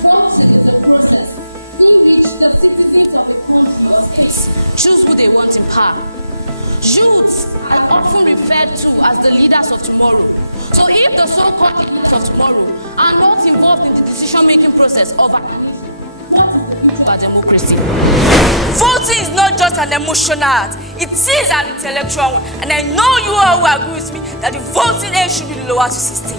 Voting is a process in which the citizens of a country or state choose who they want in power. Youths are often referred to as the leaders of tomorrow. So if the so-called leaders of tomorrow are not involved in the decision-making process of our nation, what is the future of our democracy? Voting is not just an emotional act, it is an intellectual one, and I know you all will agree with me that the voting age should be lower to 16.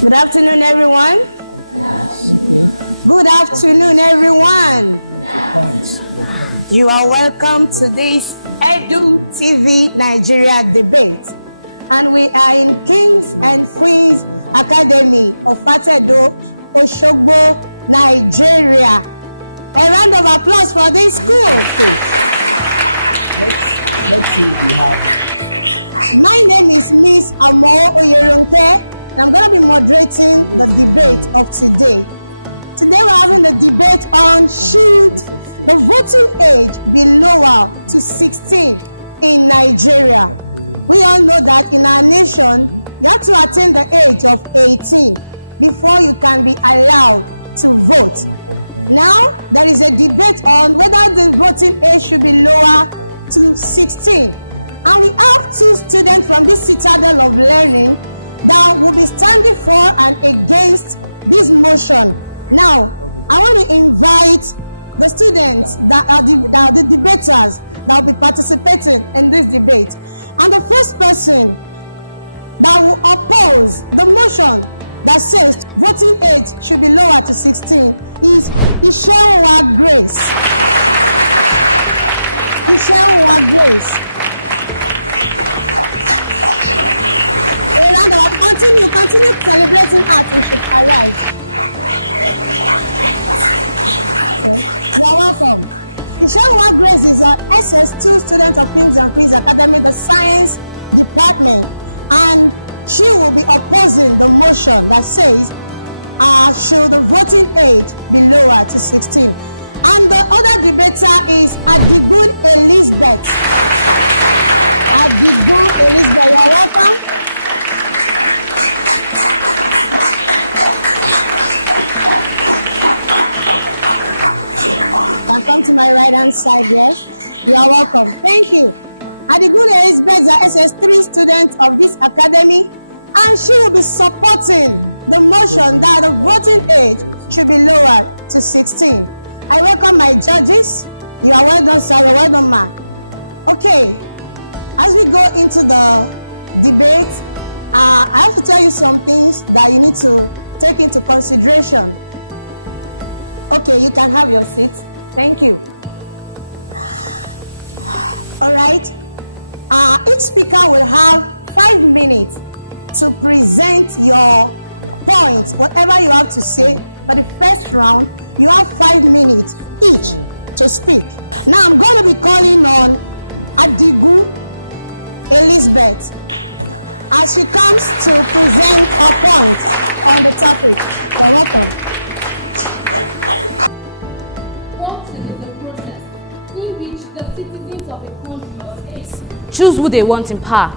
Good afternoon, everyone. Good afternoon, everyone. You are welcome to this Edu TV Nigeria debate. And we are in Kings and Queens Academy of Fatedo, Osogbo, Nigeria. A round of applause for this school. Let's see if we have. My name is Miss Amo Oyeronke. And I'm going to be moderating the debate of today. Today we're having the debate on should the voting age be lower to 16 in Nigeria. We all know that in our nation, you have to attain the age of 18 before you can be allowed to vote. Now, there is a debate on whether the voting age should be lower to 16. And we have two students from this citadel of learning that will be standing for and against this motion. Now, I want to invite the students that are the debaters that will be participating in this debate. And the first person that will oppose the motion that says voting age should be lower to 16 is Ishewa Grace. Ishewa Grace. A round of applause. Continue celebrating art. We should arrive. Okay. You are welcome. Ishewa Grace is an SS2 student of Kings and Queens Academy, the science department, and she will be opposing the motion that says should the voting age be lower to 16. And the other debater is Adigun Elizabeth. Adigun Elizabeth, you are welcome. Can come to my right hand side here. You are welcome. Thank you. Adigun Elizabeth is an SS3 student of this academy, and she will be supporting the motion that the voting age should be lowered to 16. I welcome my judges. You are well done, sir. You are well done, ma. Okay. As we go into the debate, I have to tell you some things that you need to take into consideration. Okay, you can have your seat. Thank you. All right. Each speaker will have 5 minutes to present your points, whatever you have to say. For the first round, you have 5 minutes each to speak. Now I'm going to be calling on Adigun Elizabeth as she comes to present her points on the topic. You're welcome. Choose who they want in power.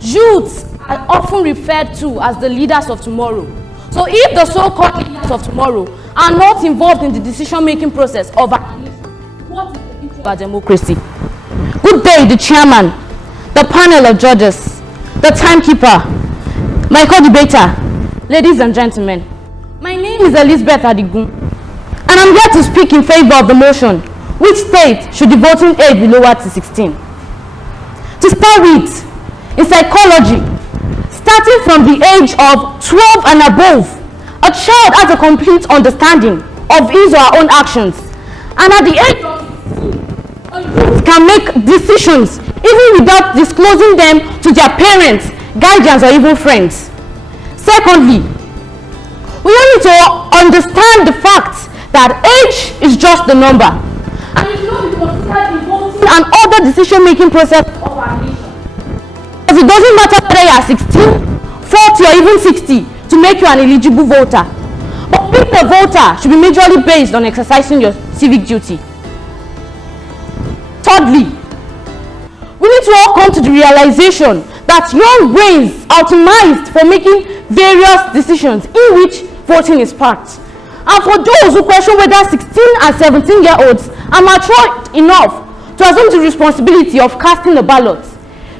Youths are often referred to as the leaders of tomorrow. So if the so-called leaders of tomorrow are not involved in the decision-making process of our nation, what is the future of our democracy? Good day, the chairman, the panel of judges, the timekeeper, my co-debater, ladies and gentlemen. My name is Elizabeth Adigun, and I'm here to speak in favor of the motion, which states should the voting age be lowered to 16. To start with, in psychology, starting from the age of 12 and above, a child has a complete understanding of his or her own actions. And at the age of 16, a youth can make decisions even without disclosing them to their parents, guardians, or even friends. Secondly, we need to understand the fact that age is just the number. And it should not be considered in voting and other vital decision-making process of our nation. Because it doesn't matter whether you are 16, 40 or even 60 to make you an eligible voter. But being a voter should be majorly based on exercising your civic duty. Thirdly, we need to all come to the realization that young brains are optimized for making various decisions in which voting is part. And for those who question whether 16 and 17-year-olds are mature enough to assume the responsibility of casting a ballot,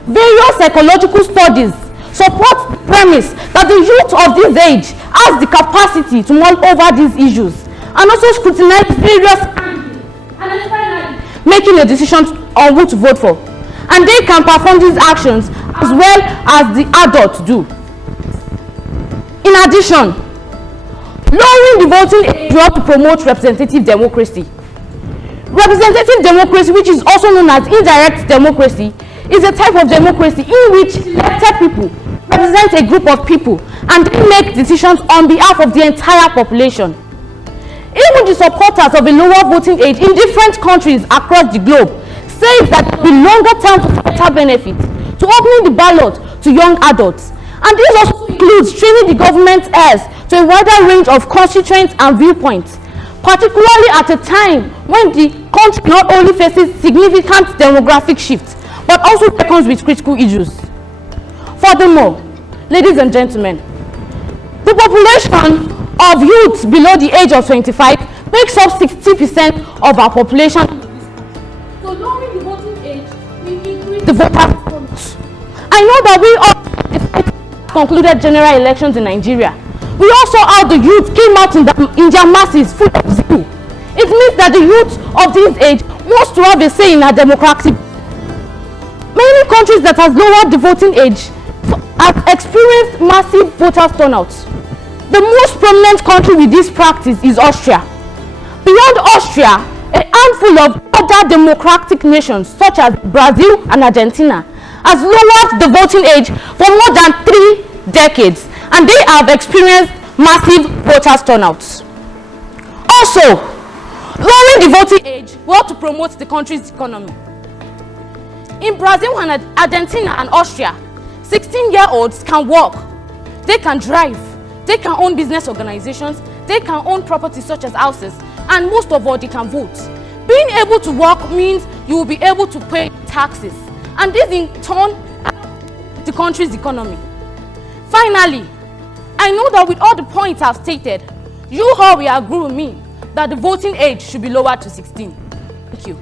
various psychological studies support the premise that the youth of this age has the capacity to mull over these issues and also scrutinize various angles and then finally making a decision on who to vote for. And they can perform these actions as well as the adults do. In addition, lowering the voting age will help to promote representative democracy. Representative democracy, which is also known as indirect democracy, is a type of democracy in which elected people represent a group of people and they make decisions on behalf of the entire population. Even the supporters of a lower voting age in different countries across the globe says that there will be longer term societal benefits to opening the ballot to young adults. And this also includes training the government heirs to a wider range of constituents and viewpoints, particularly at a time when the country not only faces significant demographic shifts, but also reckons with critical issues. Furthermore, ladies and gentlemen, the population of youths below the age of 25 makes up 60% of our population. So lowering the voting age will increase the voter turnout. I know that we all concluded general elections in Nigeria. We also how the youth came out in their masses full of zeal. It means that the youth of this age wants to have a say in our democratic. Many countries that have lowered the voting age have experienced massive voter turnout. The most prominent country with this practice is Austria. Beyond Austria, a handful of other democratic nations such as Brazil and Argentina has lowered the voting age for more than 3 decades and they have experienced massive voter turnouts. Also, lowering the voting age will help to promote the country's economy. In Brazil and Argentina and Austria, 16-year-olds can work, they can drive, they can own business organizations, they can own properties such as houses, and most of all, they can vote. Being able to work means you will be able to pay taxes, and this in turn helps the country's economy. Finally, I know that with all the points I've stated, you all will agree with me that the voting age should be lowered to 16. Thank you.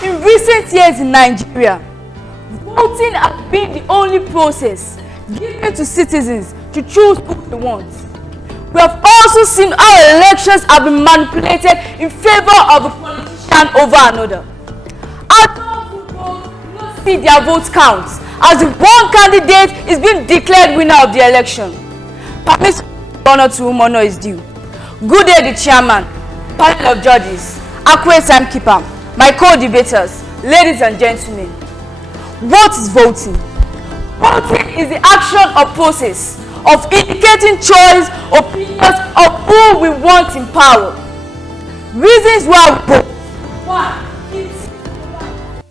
In recent years in Nigeria, voting has been the only process given to citizens to choose who they want. We have also seen how elections have been manipulated in favor of a politician over another. Adults who vote do not see their vote counts as the one candidate is being declared winner of the election. Permit honor to whom honor is due. Good day, the chairman, panel of judges, accurate timekeeper, my co-debaters, ladies and gentlemen. What is voting? Voting is the action or process of indicating choice, opinions of who we want in power. Reasons why we vote.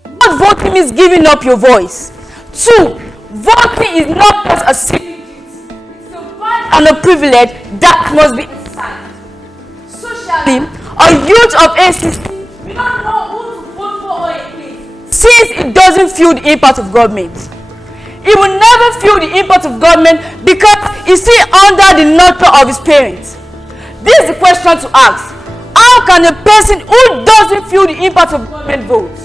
1. Not voting means giving up your voice. 2. Voting is not just a civic duty. It's a right and a privilege that must be exercised. Socially, a youth of age 16 we don't know who to vote for or against, since it doesn't feel the impact of government. It will never feel the impact of government because it's still under the nurture of his parents. This is the question to ask. How can a person who doesn't feel the impact of government vote?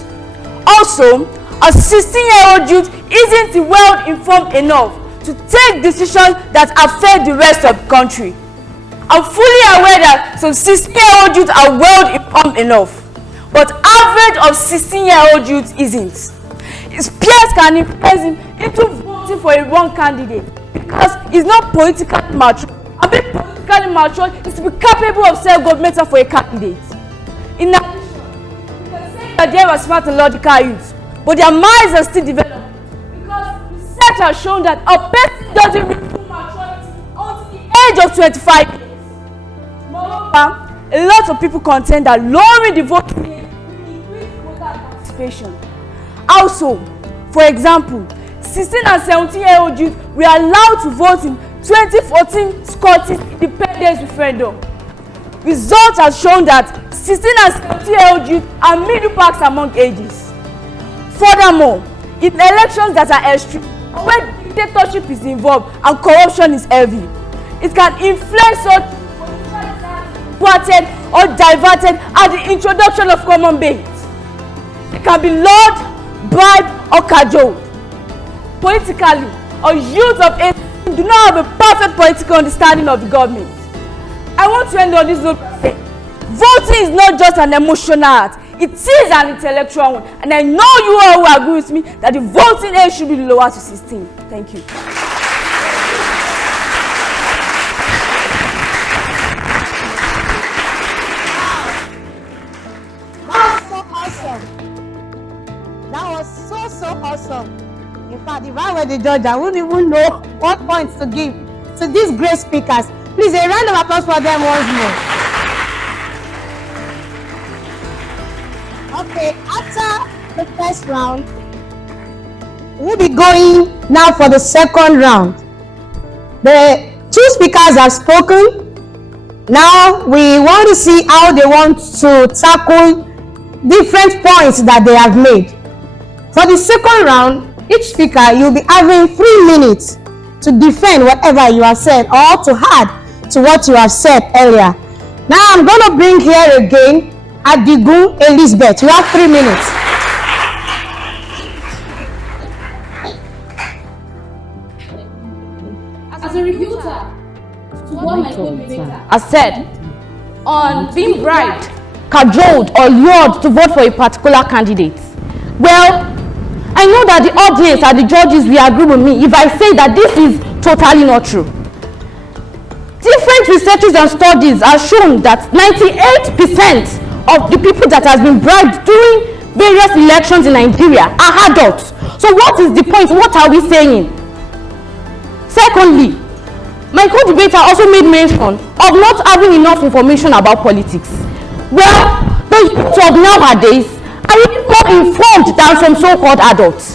Also, a 16-year-old youth isn't well informed enough to take decisions that affect the rest of the country. I'm fully aware that some 16-year-old youth are well informed enough, but average of 16-year-old youth isn't. His peers can influence him into voting for a wrong candidate because because it's not politically mature. And being politically mature is to be capable of self-government for a candidate. In addition, you can say that they were smart and logical youths, but their minds are still developing. Because research has shown that a person doesn't reach full maturity until the age of 25 years. Moreover, a lot of people contend that lowering the voting age will increase voter participation. Also, for example, 16 and 17-year-old youth were allowed to vote in 2014 Scottish independence referendum. Results have shown that 16 and 17-year-old youth are middle packs among ages. Furthermore, in elections that are extreme, where dictatorship is involved and corruption is heavy, it can influence such thwarted or diverted at the introduction of common bait. It can be lured, bribed, or cajoled. Politically, a youth of 18 do not have a perfect political understanding of the government. I want to end on this note. Voting is not just an emotional act, it is an intellectual one. And I know you all will agree with me that the voting age should be lower to 16. Thank you. That was so awesome. In fact, if I were the judge, I wouldn't even know what points to give to these great speakers. Please, a round of applause for them once more. Okay, after the first round, we'll be going now for the second round. The two speakers have spoken. Now we want to see how they want to tackle different points that they have made. For the second round, each speaker, you'll be having 3 minutes to defend whatever you have said or to add to what you have said earlier. Now I'm going to bring here again Adigun Elizabeth. You have 3 minutes. As a rebutter to what my co-debater has said on being bribed, cajoled, or lured to vote for a particular candidate, well, I know that the audience and the judges will agree with me if I say that this is totally not true. Different researches and studies have shown that 98% of the people that has been bribed during various elections in Nigeria are adults. So what is the point? What are we saying? Secondly, my co-debater also made mention of not having enough information about politics. Well, the youth of nowadays are even more informed than some so-called adults.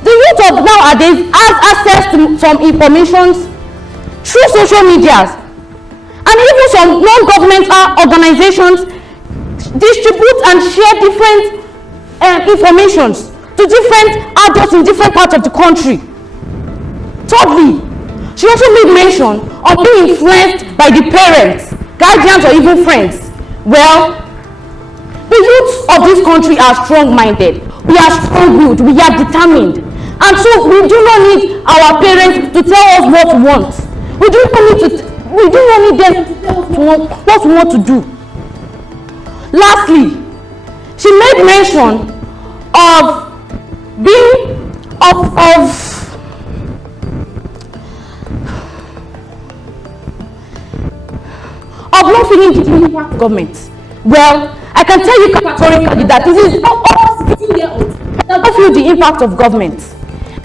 The youth of nowadays has access to some information through social media, and even some non-governmental organizations distribute and share different informations to different adults in different parts of the country. Thirdly, she also made mention of being influenced by the parents, guardians, or even friends. Well, the youth of this country are strong-minded, we are strong-willed, we are determined, and so we do not need our parents to tell us what we want. We do not need them to tell us what we want to do. Lastly, she made mention of being of not feeling the impact of government. Well, I can tell you categorically that this is not all 16-year-olds that don't feel the impact of government.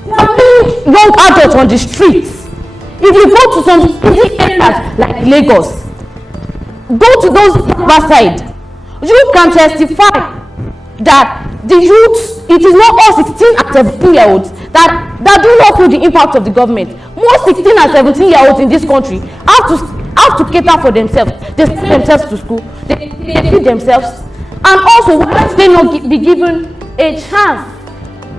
There are many young adults on the streets. If you go to some busy areas like Lagos, go to those side, you can testify that the youths, it is not all 16 and 17-year-olds that do not feel the impact of the government. Most 16 and 17-year-olds in this country have to cater for themselves. They send themselves to school, they feed themselves, and also why should they not be given a chance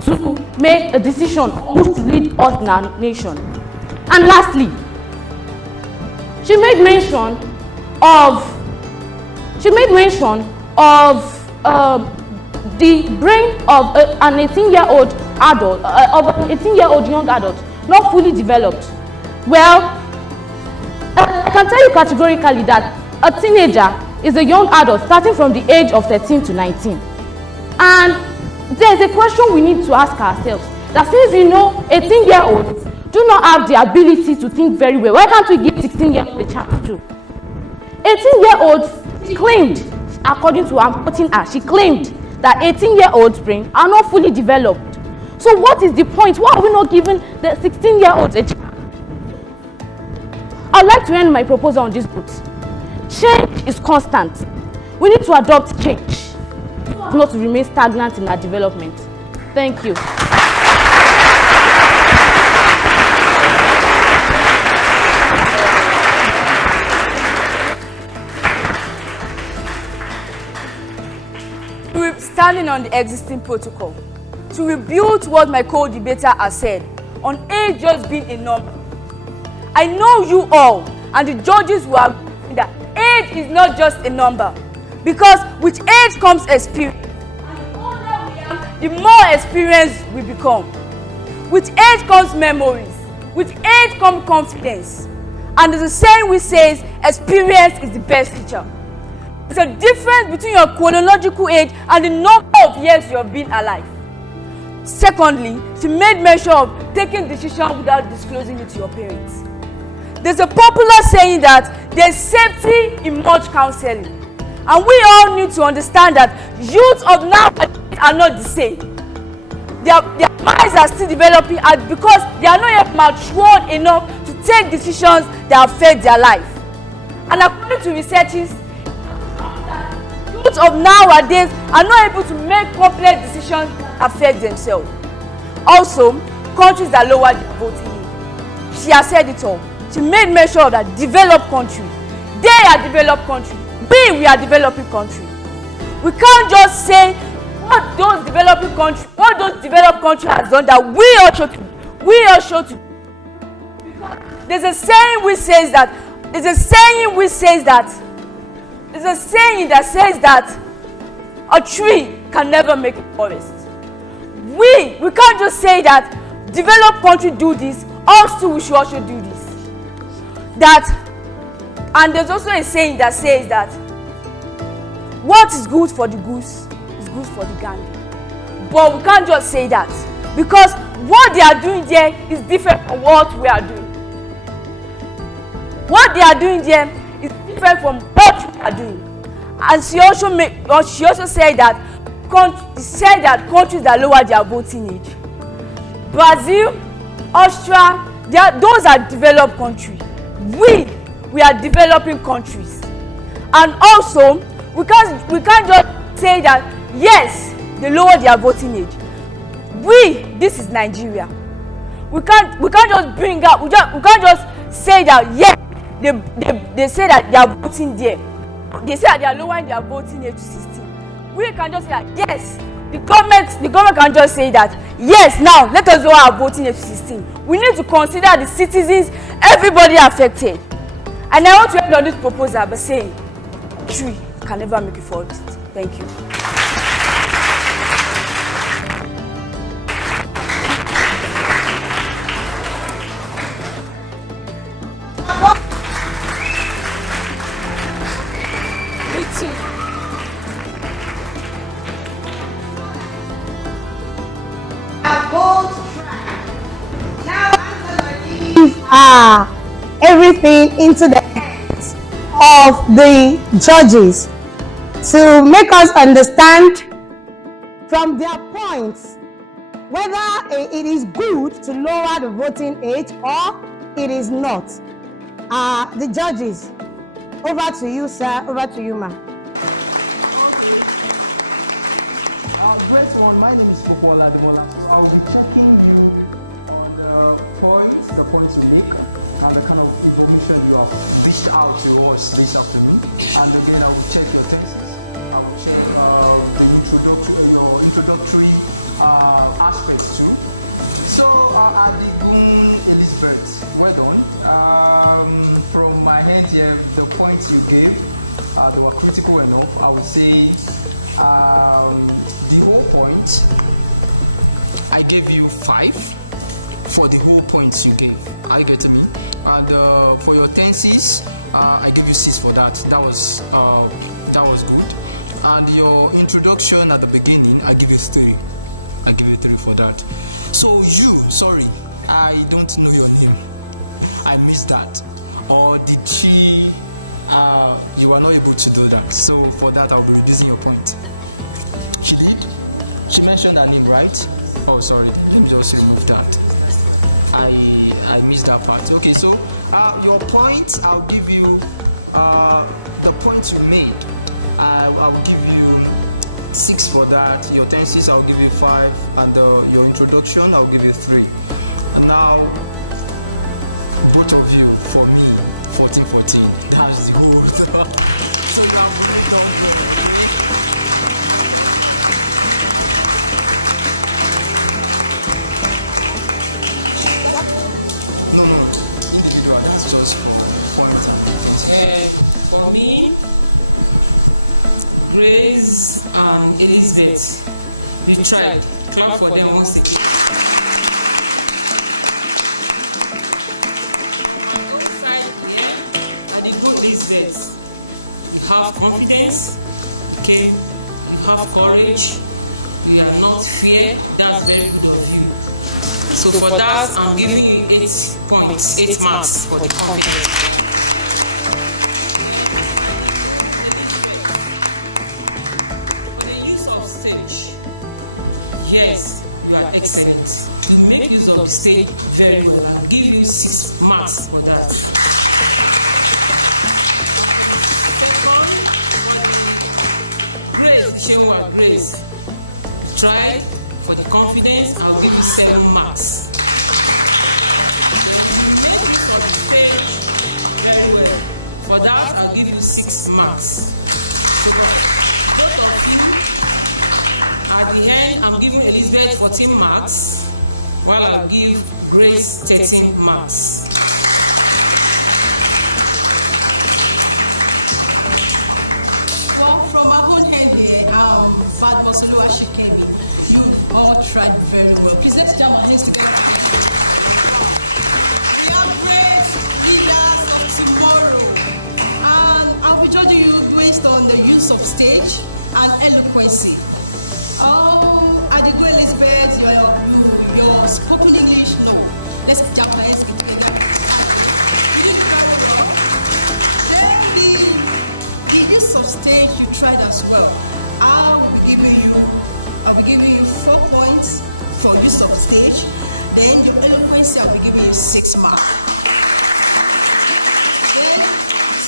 to make a decision who to lead us in our nation? And lastly, she made mention of the brain of an 18-year-old adult, of an 18-year-old young adult, not fully developed. Well, I can tell you categorically that a teenager is a young adult starting from the age of 13 to 19. And there's a question we need to ask ourselves, that since we know 18-year-olds do not have the ability to think very well. Why can't we give 16-year-old a chance too? 18-year-old claimed, according to I'm quoting her, she claimed that 18-year-olds' brains are not fully developed. So what is the point? Why are we not giving the 16-year-olds a chance? I'd like to end my proposal on this note. Change is constant. We need to adopt change, not to remain stagnant in our development. Thank you. We're standing on the existing protocol to rebuild what my co-debater has said on age just being a number. I know you all and the judges will agree that age is not just a number, because with age comes experience. And the older we are, the more experienced we become. With age comes memories. With age comes confidence. And there's a saying which says experience is the best teacher. There's a difference between your chronological age and the number of years you have been alive. Secondly, she made mention of taking decisions without disclosing it to your parents. There's a popular saying that there's safety in much counseling. And we all need to understand that youth of now are not the same. Their minds are still developing because they are not yet matured enough to take decisions that affect their life. And according to researches, youth of nowadays are not able to make complex decisions that affect themselves. Also, countries that lower their voting age. She has said it all. She made mention of that developed country. They are developed country. We are developing country. We can't just say what those developed countries has done that we all should do. There's a saying that says that a tree can never make a forest. We can't just say that developed country do this, also we should also do this. And there's also a saying that says that what is good for the goose is good for the gander. But we can't just say that, because what they are doing there is different from what we are doing. What they are doing there is different from what we are doing. And she also said that countries that lower their voting age, Brazil, Austria, those are developed countries. We are developing countries. And also, we can't just say that yes, they lower their voting age. This is Nigeria. We can't just bring up. We can't just say that yes, they say that they are voting there. They say that they are lowering their voting age to 16. We can just say that yes, the government can just say that yes, now let us lower our voting age to 16. We need to consider the citizens, everybody affected. And I want to end on this proposal by saying, tree can never make a forest. Thank you. Everything into the hands of the judges to make us understand from their points whether it is good to lower the voting age or it is not. The judges, over to you, sir. Over to you, ma'am. Okay. Great one. My name is Bokwala Demola. So I will be checking you on the points you make, and the kind of information you have dished out to us this afternoon. And again, I will check your tenses. I will check your introductory aspects too. So Adigun Elizabeth, well done. From my hand here, the points you gave, they were critical enough. I would say the whole point, I gave you 5 for the whole points you gave. Are you getting me? And for your tenses, I gave you 6 for that. That was good. And your introduction at the beginning, I give you 3. I give you 3 for that. So I don't know your name. I missed that. Or did she, you were not able to do that. So for that, I'll be reducing your point. She did? She mentioned her name, right? Oh, sorry, then let me just remove that. I missed that part. Okay, so your point, I'll give you, the point you made, I'll give you 6 for that. Your tenses, I'll give you 5. And your introduction, I'll give you 3. And now, both of you, for me, 14. That's the whole. So you have really done well, okay? No, individual. That's just for points and things. For me, Grace and Elizabeth, you tried. Clap for them once again. From my own side here, at the good Elizabeth, you have confidence, you have courage, you are not fear. That's very good of you. So for that, I'm giving you 8 points, 8 marks for the confidence. Then I Elizabeth, for the use of stage, yes, you are excellent. You make use of the stage very well. I'll give you 6 marks for that. And for the second, for the Grace, Ishenwa Grace, you tried. For the confidence, I'll give you 7 marks. Then you make use of the stage very well. For that, I'll give you 6 marks. So both of you, at the end, I'm giving Elizabeth 14 marks, while I'll give Grace 13 marks. Well, from my own hand here, Badmosolu Ashikebi, you all tried very well. Please let's jam our hands together. We are great leaders of tomorrow, and I'll be judging you based on the use of stage and eloquency. Adigo Elizabeth, your spoken English, no. Let's jam our hands together. You did very well. Then the use of stage, you tried as well. I'll be giving you 4 points for use of stage. Then your eloquence, I'll be giving you 6 marks. Then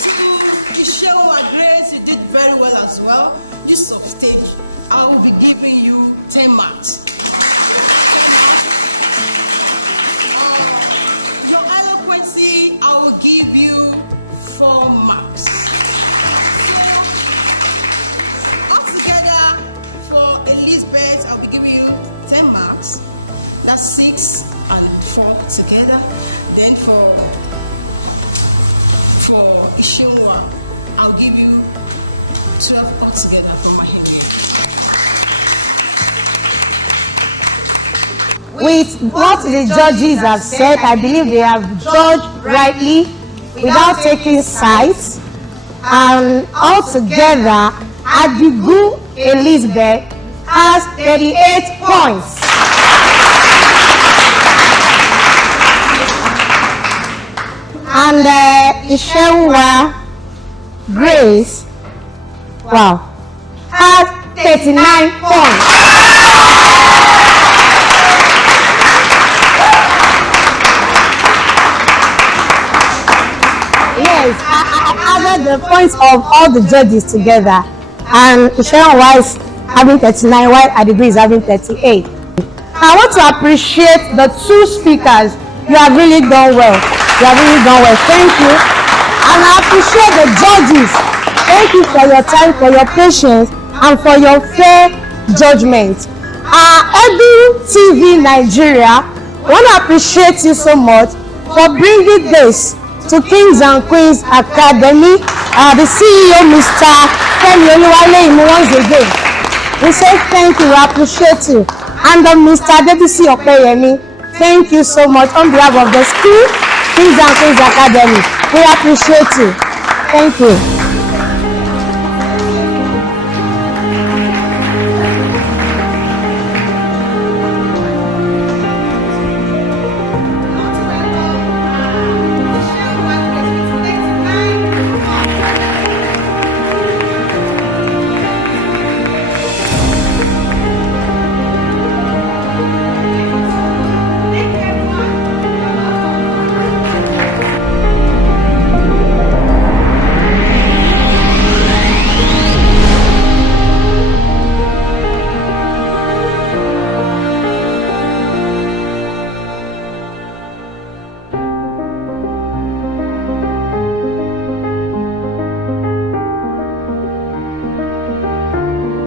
to Ishewa Grace, you did very well as well. Use of stage, I will be giving you 10 marks. 10 marks. Your eloquency, I will give you 4 marks. Altogether, for Elizabeth, I'll be giving you 10 marks. That's 6 and 4 together. Then for Ishenwa, I'll give you 12 altogether from my hand here. With what the judges have said, I believe they have judged rightly without taking sides. And altogether, Adigu Elizabeth has 38 points. And Ishenwa Grace, wow, has 39 points. Yes, I added the points of all the judges together, and Ishenwa is having 39 while Adigu is having 38. I want to appreciate the 2 speakers. You have really done well. You have really done well. Thank you. And I appreciate the judges. Thank you for your time, for your patience, and for your fair judgment. Edu TV Nigeria, I want to appreciate you so much for bringing this to Kings and Queens Academy. The CEO, Mr. Femi Oluwale, once again. We say thank you, we appreciate you. And Mr. Debisi Opeyemi, thank you so much on behalf of the school, Kings and Queens Academy. We appreciate you. Thank you.